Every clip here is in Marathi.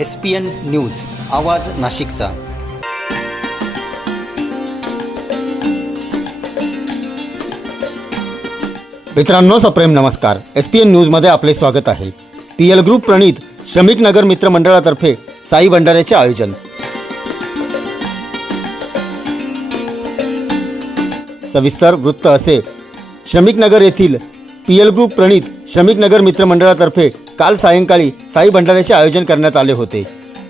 एस पी एन न्यूज आवाज नाशिकचा. मित्रांनो सप्रेम नमस्कार. एस पी एन न्यूजमध्ये आपले स्वागत आहे. पी एल ग्रुप प्रणित श्रमिक नगर मित्र मंडळातर्फे साई भंडाऱ्याचे आयोजन. सविस्तर वृत्त असे. श्रमिक नगर येथील पी एल ग्रुप प्रणित श्रमिक नगर मित्र मंडळातर्फे काल सायंकाळी साई भंडाऱ्याचे आयोजन करण्यात आले होते.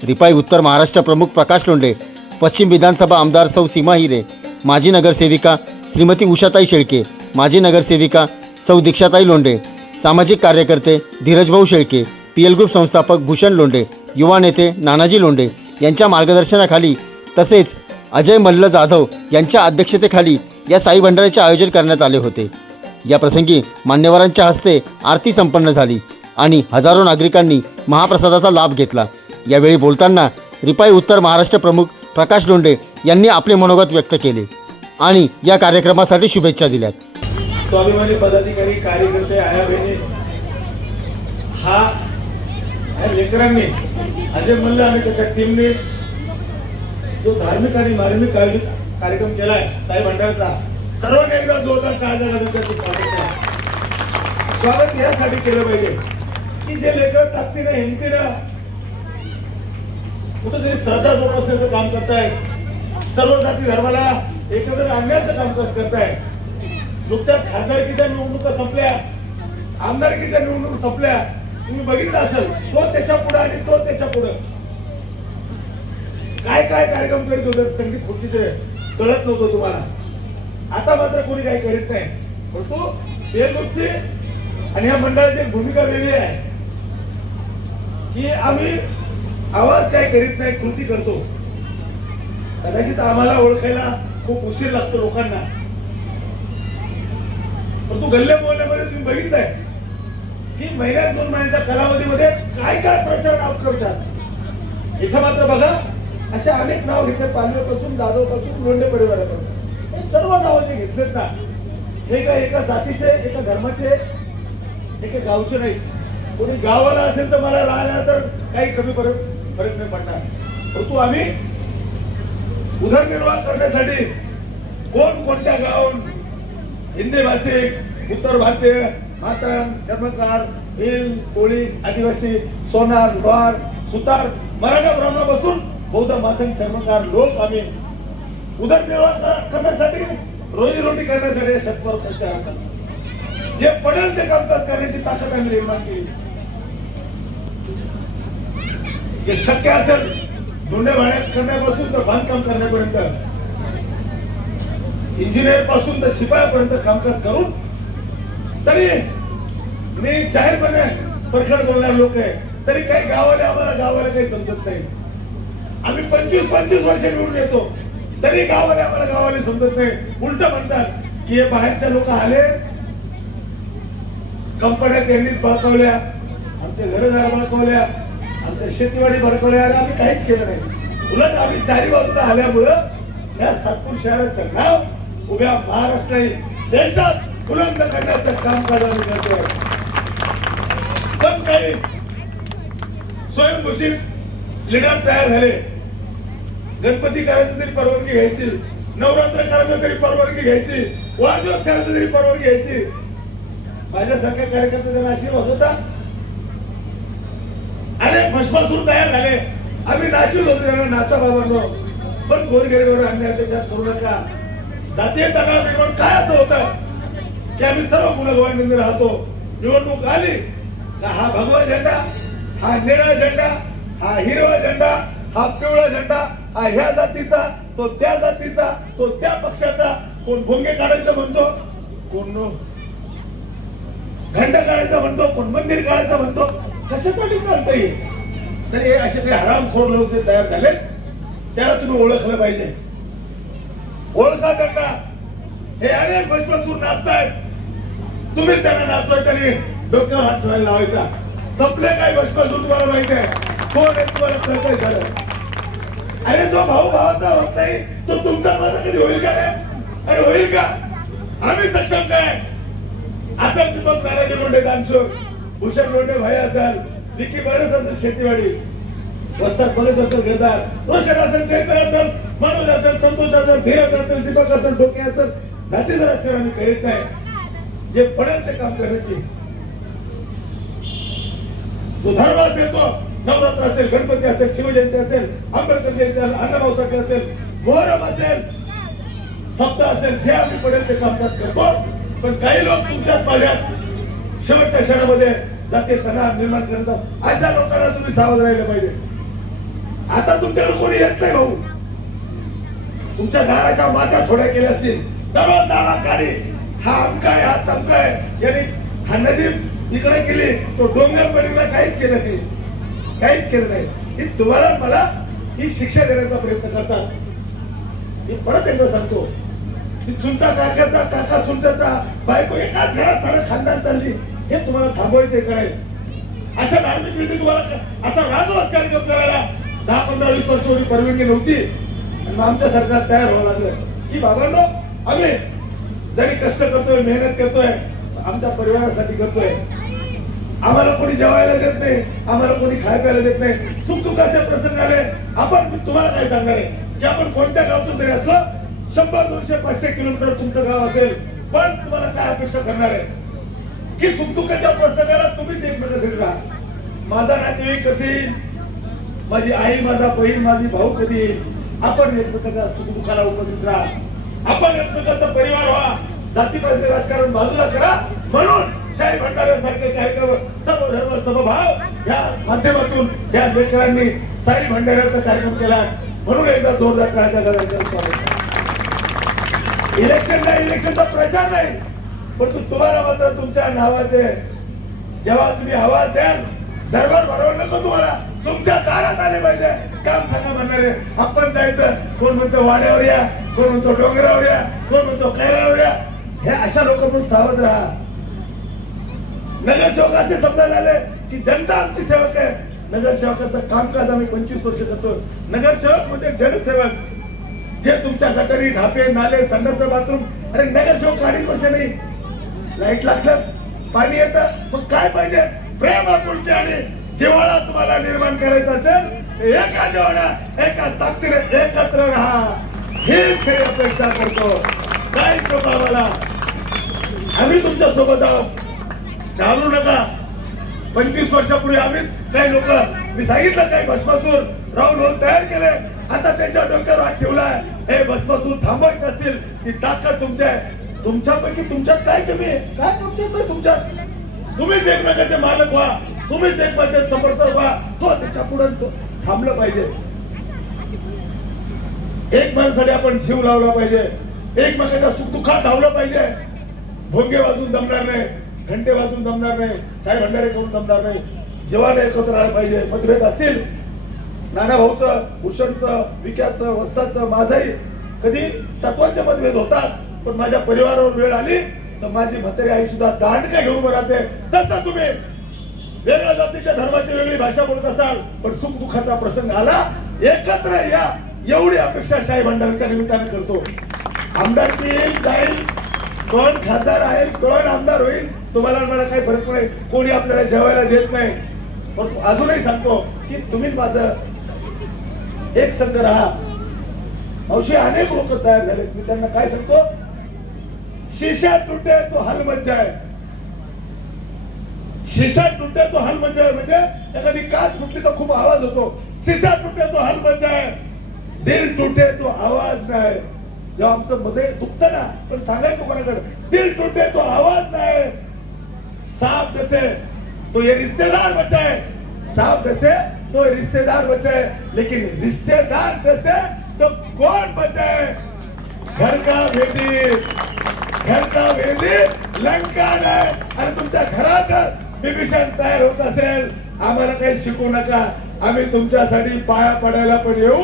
रिपाई उत्तर महाराष्ट्र प्रमुख प्रकाश लोंढे पश्चिम विधानसभा आमदार सौ सीमा हिरे माजी नगरसेविका श्रीमती उषाताई शेळके माजी नगरसेविका सौ दीक्षाताई लोंढे सामाजिक कार्यकर्ते धीरजभाऊ शेळके पी एल ग्रुप संस्थापक भूषण लोंढे युवा नेते नानाजी लोंढे यांच्या मार्गदर्शनाखाली तसेच अजय मल्ल जाधव यांच्या अध्यक्षतेखाली या साई भंडाऱ्याचे आयोजन करण्यात आले होते. या प्रसंगी मान्यवरांच्या हस्ते आरती संपन्न झाली. आणि हजारो नागरिकांनी महाप्रसादाचा लाभ घेतला. यावेळी बोलताना रिपाई उत्तर महाराष्ट्र प्रमुख प्रकाश लोंडे यांनी आपले मनोगत व्यक्त केले आणि या कार्यक्रमासाठी शुभेच्छा दिल्यात. स्वाभिमानी पदाधिकारी कार्यकर्ते आया बहिणी हा लेकरांनी अजय मल्ल आणि त्याच्या टीमने जो धार्मिक आणि मार्मिक आयोजित कार्यक्रम केलाय साहेब भंडारचा सर्वांनी एकदा जोरदार टाळ्या वाजवून स्वागत यासाठी केलं पाहिजे. की जे लेकर ताकदीनं हिमतीनं कुठेतरी श्रद्धा जोपासण्याचं काम करतायत सर्व जाती धर्माला एकत्र आणण्याचं काम करताय? नुकत्याच खासदारकीच्या निवडणुका संपल्या. आमदारकीच्या निवडणूक संपल्या. तुम्ही बघितलं असेल तो त्याच्या पुढे आणि तो त्याच्या पुढे. काय काय कार्यक्रम करीत होते? संगीत खुर्चीचे. कळत नव्हतं तुम्हाला. आता मात्र कोणी काही करीत नाही. परंतु बेलूरची आणि या मंडळाची भूमिका वेगळी आहे. की आम्ही आवाज काय करीत नाही कृती करतो. कदाचित आम्हाला ओळखायला खूप उशीर लागतो लोकांना. पण तू गल्ले बोलण्यामध्ये तुम्ही बघितलंय की महिन्यात दोन महिन्याच्या कालावधीमध्ये काय काय प्रचार नाव करतात. इथं मात्र बघा असे अनेक नाव घेतले पालवेपासून दादोपासून लोंढे परिवारापासून. हे सर्व नाव जे घेतलेत ना हे काय एका जातीचे एका धर्माचे एका गावचे नाही कोणी गावाला असेल तर मला राहिला तर काही कमी फरक फरक नाही पडणार. परंतु आम्ही उदरनिर्वाह करण्यासाठी कोण कोणत्या गावून हिंदी भाषिक उत्तर भारतीय मातंग कर्मकार हिल कोळी आदिवासी सोनार लोहार सुतार मराठा ब्राह्मणापासून बौद्ध मातंग कर्मकार लोक आम्ही उदरनिर्वाह करण्यासाठी रोजीरोटी करण्यासाठी शतपर असतात जे पडेल ते कामकाज करण्याची ताकद आम्ही निर्माण केली. जे शक्य असेल धोंडे करण्यापासून तर बांधकाम करण्यापर्यंत इंजिनियरपासून तर शिपायापर्यंत कामकाज करून तरी मी जाहीरपणे परखड बोलणार लोक आहे तरी काही गावाला आम्हाला गावाला काही समजत नाही. आम्ही पंचवीस पंचवीस वर्ष निवडून येतो तरी गावाला आम्हाला गावाला समजत नाही. उलट म्हणतात की हे बाहेरचे लोक आले कंपन्या त्यांनीच बळकावल्या आमच्या घरदार बळकावल्या आमच्या शेतीवाडी बळकावल्या आणि आम्ही काहीच केलं नाही. उलट आम्ही चारी बाजूला आल्यामुळं या सातपूर शहराचं नाव उभ्या महाराष्ट्र देशात बुलंद करण्याचं काम आम्ही करतो. पण काही स्वयंघोषित लिडर तयार झाले. गणपती करायचं तरी परवानगी घ्यायची नवरात्र करायचं तरी परवानगी घ्यायची वाढदिवस करायचं तरी परवानगी घ्यायची. माझ्यासारख्या कार्यकर्त्यांना आशीर्वाद होता. भस्मासूर तयार झाले. आम्ही नाचू होतो त्यांना नाचा बाबांनो पण गोरगरीबावर अन्याय अत्याचार करू नका. जातीय तणाव निर्माण काय असं होतं? की आम्ही सर्व गुणगवांमध्ये राहतो. निवडणूक आली का हा भगवा झेंडा हा निळा झेंडा हा हिरवा झेंडा हा पिवळा झेंडा हा ह्या जातीचा तो त्या जातीचा तो त्या पक्षाचा कोण भोंगे काढायचं म्हणतो कोण नो- घंट काढायचं म्हणतो कोण मंदिर काढायचं म्हणतो. कशासाठी चालतं येईल तर हे असे काही हरामखोर लोक जे तयार झाले त्याला तुम्ही ओळखलं पाहिजे. ओळखा त्यांना. हे अनेक भस्मसूर नाचतायत. तुम्ही त्यांना नाचवायचं आणि डोक्यावर हात ठेवायला लावायचा. संपले काय भस्मसूर तुम्हाला माहिती आहे. कोण आहे तुम्हाला कळतंय झालं? अरे जो भाऊ भावाचा होत नाही. तो तुमचा माझा कधी होईल का रे? अरे होईल का? आम्ही सक्षम काय? असं दीपक नारायण लोंढे दानशूर. भूषण लोंढे भाई असाल. विकी बरेच असेल शेतीवाडी. वस्तात बरेच असेल घेतात रोशन असेल चैत्र असेल मनोज असेल संतोष असेल धीरज असेल दीपक असेल डोके असेल जातीचं राजकारण आम्ही करीत नाही. जे पडेल ते काम करायचे तो धर्म असेल तो नवरात्र असेल गणपती असेल शिवजयंती असेल आंबेडकर जयंती असेल अन्नभाऊसाठी असेल मोहरम असेल सप्ताह असेल जे आम्ही पडेल ते कामकाज करतो पण काही लोक तुमच्याच माझ्यात शेवटच्या क्षणामध्ये जाते तणाव निर्माण करत अशा लोकांना तुम्ही सावध राहिलं पाहिजे. आता तुमच्याकडे कोणी येत नाही भाऊ. तुमच्या दाराच्या माता थोड्या केल्या असतील. दररोज दारा काढी. हा अमका आहे हा तमका आहे. याने हा नदी इकडे केली तो डोंगर पडीला काहीच केलं नाही. काहीच केलं नाही. ही तुम्हाला मला ही शिक्षा देण्याचा प्रयत्न करतात. मी परत एकदा सांगतो. की चुलता काकाचा काका चुलत्याचा बायको एकाच घरात सारा खानदान चालली. हे तुम्हाला थांबवायचं काय अशा धार्मिक विधी तुम्हाला क- असा राजवाद कार्यक्रम करायला दहा पंधरा वीस वर्ष एवढी परवानगी नव्हती. आणि मग आमच्या सरकार तयार व्हावं लागलं. की बाबांनो आम्ही जरी कष्ट करतोय मेहनत करतोय आमच्या परिवारासाठी करतोय. आम्हाला कोणी जेवायला देत नाही आम्हाला कोणी खाय प्यायला देत नाही. सुख दुःखाचे प्रसंग आले. आपण तुम्हाला काय सांगणार आहे? की आपण कोणत्या गावतून तरी असलो शंभर दोनशे पाचशे किलोमीटर तुमचं गाव असेल पण तुम्हाला काय अपेक्षा करणार आहे? की सुखदुःखाच्या प्रसंगाला तुम्हीच एकमेकांसाठी राहा. माझा नातेवाईक कसे माझी आई माझा बहीण माझी भाऊ कधी येईल? आपण एकमेकांच्या सुखदुःखाला उपस्थित राहा. आपण एकमेकांचा परिवार व्हा. जातीपातीचे राजकारण बाजूला करा. म्हणून शाही भंडाऱ्यासारखे कार्यक्रम सर्व धर्म समभाव या माध्यमातून या लेकरांनी साई भंडाऱ्याचा कार्यक्रम केला. म्हणून एकदा जोरदार करायचा इलेक्शन नाही इलेक्शनचा प्रचार नाही. परंतु तुम्हाला मात्र तुमच्या नावाचे जेव्हा तुम्ही आवाज द्याल दरबार भरवलं नको तुम्हाला. तुमच्या दारात आले पाहिजे. काम सांगा म्हणणारे. आपण जायचं. कोण म्हणतो वाड्यावर या? कोण म्हणतो डोंगरावर या? कोण म्हणतो कैरावर या? हे अशा लोक म्हणून सावध राहा. नगरसेवक असे समजायला आले की जनता आमची सेवक आहे. नगरसेवकाचं कामकाज आम्ही पंचवीस वर्ष करतो. नगरसेवक म्हणजे जनसेवक. जे तुमच्या गटरी ढापे नाले संडास बाथरूम अरे नगरसेवक अडीच वर्ष नाही. लाइट लागलं पाणी येतं. मग काय पाहिजे? प्रेम आपुलकी आणि जिव्हाळा तुम्हाला निर्माण करायचा असेल एका जिव्हाळा एका ताकदीने एकत्र राहा. हीच खेळ अपेक्षा करतो. काय प्रभावाला आम्हाला आम्ही तुमच्यासोबत आहोत. घालू नका. पंचवीस वर्षापूर्वी आम्ही काही लोक मी सांगितलं काही भस्मासूर राहुल होऊन तयार केले. आता त्यांच्या डोक्यावर हात ठेवलाय हे भस्मासूर थांबायचे असतील ती ताकद तुमच्या आहे. तुमच्यापैकी तुमच्यात काय कमी आहे? काय कमतरता आहे तुमच्यात? तुम्हीच एकमेकाचे मालक व्हा. तुम्हीच एकमेकाचे समर्थक व्हा. तो त्याच्या पुढे थांबलं पाहिजे. एकमेकांसाठी आपण जीव लावला पाहिजे. एकमेकाच्या सुखदुःखात धावलं पाहिजे. भोंगे वाजून जमणार नाही. घंटे वाजून जमणार नाही. साई भंडारे करून जमणार नाही. जेवायला एकत्र राहायला पाहिजे. मतभेद असतील. नाना भाऊचं भूषणचं विक्याचं वस्ताचं माझाही कधी तत्वाचे मतभेद होतात. पण माझ्या परिवारावर वेळ आली तर माझी म्हातारी आई सुद्धा दांडका घेऊन राहते. तसं तुम्ही वेगळ्या जातीच्या धर्माची वेगळी भाषा बोलत असाल पण सुख दुःखाचा प्रसंग आला एकत्र या. एवढी अपेक्षा शाही भंडाराच्या निमित्ताने करतो. आमदार येईल जाईल. कोण खासदार आहे कोण आमदार होईल तुम्हाला मला काही फरक नाही. कोणी आपल्याला जेवायला देत नाही. पण अजूनही सांगतो की तुम्ही माझं एक संघ राहा. अवशी अनेक लोक तयार झालेत. मी त्यांना काय सांगतो? शीशा टूटे तो हल बन जाए। शीशा टूटे तो हल बन जाए म्हणजे एखादी काच फुटली तर खूप आवाज होतो. शीशा तुटे तो हल बन जाए। दिल तुटे तो आवाज नाही. जेव्हा आमचं मध्ये दुखत ना पण सांगायचं कोणाकडे? दिल तुटे तो आवाज नाही. साफ जसे तो ये रिश्तेदार बचाए. साफ जैसे तो रिश्तेदार बचाए. लेकिन रिश्तेदार जैसे तो कौन बचाए? घर का बेटी घरचा का भेदी लंका नाही आणि तुमच्या घरात बिभीषण तयार होत असेल. आम्हाला काही शिकू नका. आम्ही तुमच्यासाठी पाया पडायला पण येऊ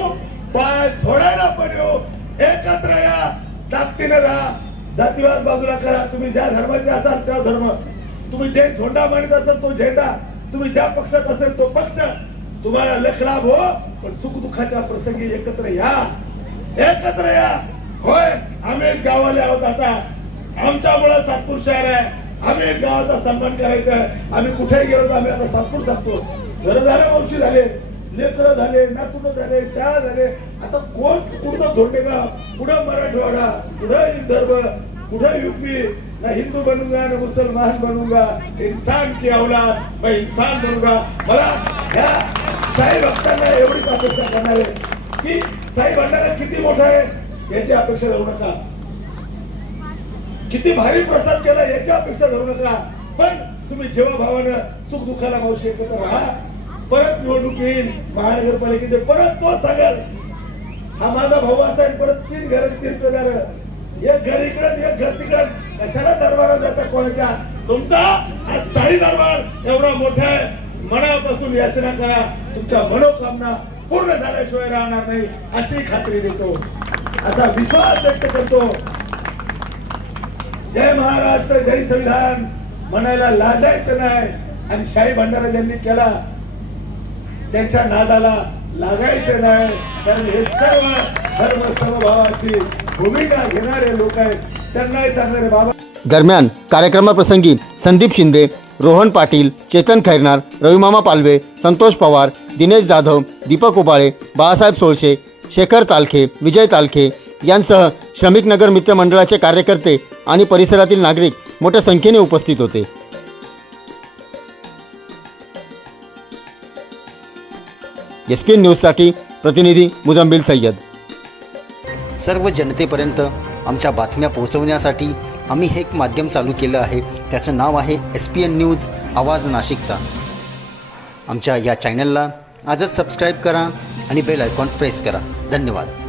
पाय सोडायला पण येऊ. एकत्र या ताकदीने राहा. जातीवाद बाजूला करा. तुम्ही ज्या धर्माचे असाल त्या धर्म. तुम्ही जे झोंडा मांडत असाल तो झेंडा. तुम्ही ज्या पक्षात असेल तो पक्ष. तुम्हाला लख लाभ हो पण सुख दुःखाच्या प्रसंगी एकत्र या. एकत्र या. होय आम्हीच गावाले आहोत आता. आमच्यामुळे सातपूर शहर आहे. आम्ही गावाचा सन्मान करायचा आहे. आम्ही कुठेही गेलो तर आम्ही आता सातपूर सांगतो. घर झाले वंशी झाले लेकर झाले नातून झाले शाळा झाले. आता कोण कुठं धोंडेगाव कुठं मराठवाडा कुठं विदर्भ कुठं युपी. ना हिंदू बनूंगा ना मुसलमान बनूंगा. इंसान की औलाद मैं इंसान बनूंगा. मला ह्या साई भक्तांना एवढीच अपेक्षा करणार आहे की साई भंडारा किती मोठा आहे याची अपेक्षा धरू नका. किती भारी प्रसाद केला याची अपेक्षा धरू नका. पण तुम्ही जेव्हा भावानं सुख दुःखाला मावशी एकत्र राहा परत निवडणूक येईल महानगरपालिकेचे परत तो सांगाल हा माझा भाऊ असा परत तीन घर तीन प्रकार एक घर इकडं एक घर तिकडं. कशाला दरबारात जाता कोणाच्या? तुमचा हा साडी दरबार एवढा मोठा आहे. मनापासून याचना करा. तुमच्या मनोकामना पूर्ण झाल्याशिवाय राहणार नाही अशी खात्री देतो. असा विश्वास व्यक्त करतो. जय महाराष्ट्र जय संविधान म्हणायला लाजायचं नाही. आणि शाही भंडारा ज्यांनी केला त्यांच्या नादाला लागायचं नाही. कारण हे सर्व धर्म समभावाची भूमिका घेणारे लोक आहेत. त्यांनाही सांगणारे बाबा. दरम्यान कार्यक्रमाप्रसंगी संदीप शिंदे रोहन पाटील चेतन खैरनार रविमामा पालवे संतोष पवार दिनेश जाधव दीपक उबाळे बाळासाहेब सोळशे शेखर तालखे विजय तालखे यांसह श्रमिक नगर मित्र मंडळाचे कार्यकर्ते आणि परिसरातील नागरिक मोठ्या संख्येने उपस्थित होते. एस पी एन न्यूजसाठी प्रतिनिधी मुजम्बिल सय्यद. सर्व जनतेपर्यंत आमच्या बातम्या पोहोचवण्यासाठी आम्ही हे एक माध्यम चालू केलं आहे. त्याचं नाव आहे एस पी एन न्यूज आवाज नाशिकचा. आमच्या या चॅनलला आजच सबस्क्राईब करा आणि बेल आयकॉन प्रेस करा. धन्यवाद.